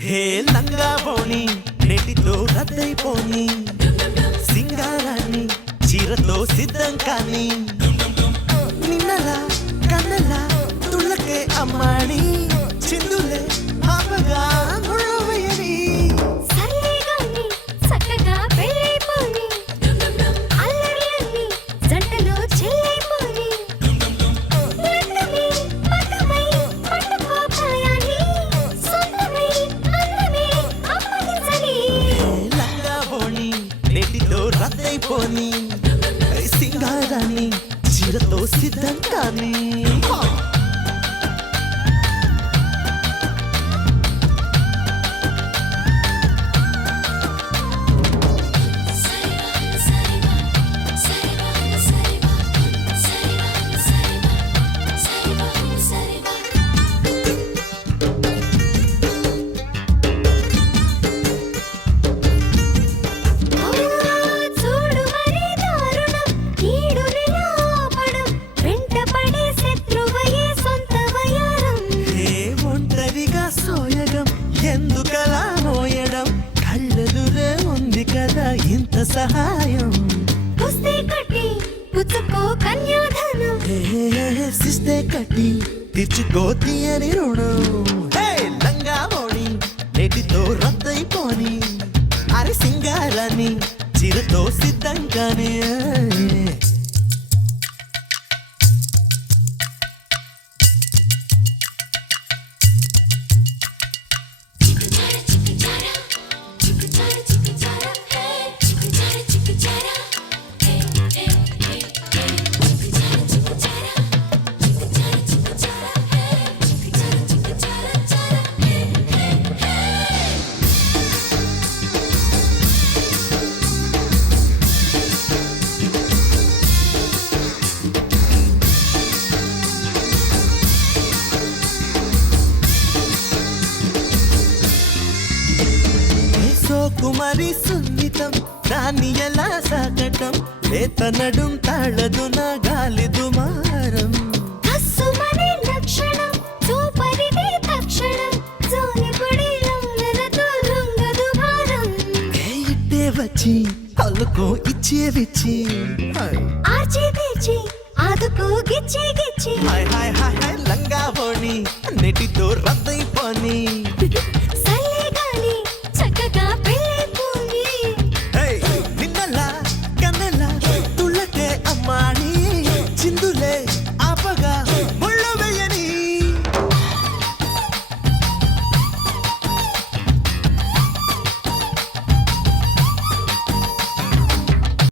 హే లంగా పోని నెటితో రద్దయిపోని సింగారాన్ని చీరతో సిద్ధం కాని నిన్నలా కన్నలా తుళ్ళకే అమ్మాడి చిందులే ఆపగా ముళ్ళవేయని సల్లేగాని చక్కగా పెళ్ళైపోని అల్లర్లన్నీ జంటలో చెల్లైపోని లండమే పక్కమై పట్టుకోపాయాని సొంతమై అందమే అప్పగించని లంగా పోని నెటితో రద్దయిపోని సింగారాన్ని చీరతో సిద్ధం కాని చూడు మరి దారుణం కీడుని ఆపడం వెంటపడే శత్రువయే సొంత వయారం ఏ ఒంటరిగా సోయగం ఎందుకలా మోయడం కళ్ళెదురే ఉంది కదా ఇంత సహాయం పుస్తే కట్టి పుచ్చుకో కన్యాధనం సిస్తే కట్టి తీర్చుకో తీయని రుణం హే లంగా మోడి నెటితో రద్దయిపోని అరే సింగారాన్ని చీరతో సిద్ధం కానీ కుమారి సున్నితం దాన్ని ఎలా సాగటం లేత నడుం తాళదు నా గాలి దుమారం కస్సుమనే లక్షణం చూపరిదే తక్షణం జోలిపడి లౌలలతో రంగదు భారం ఇట్టే వచ్చి అల్లుకో ఇచ్చే విచ్చి ఆర్చి తెచ్చి ఆదుకో గిచ్చి గిచ్చి హాయ్ హాయ్ హాయ్ లంగా పోని నెటితో రద్ద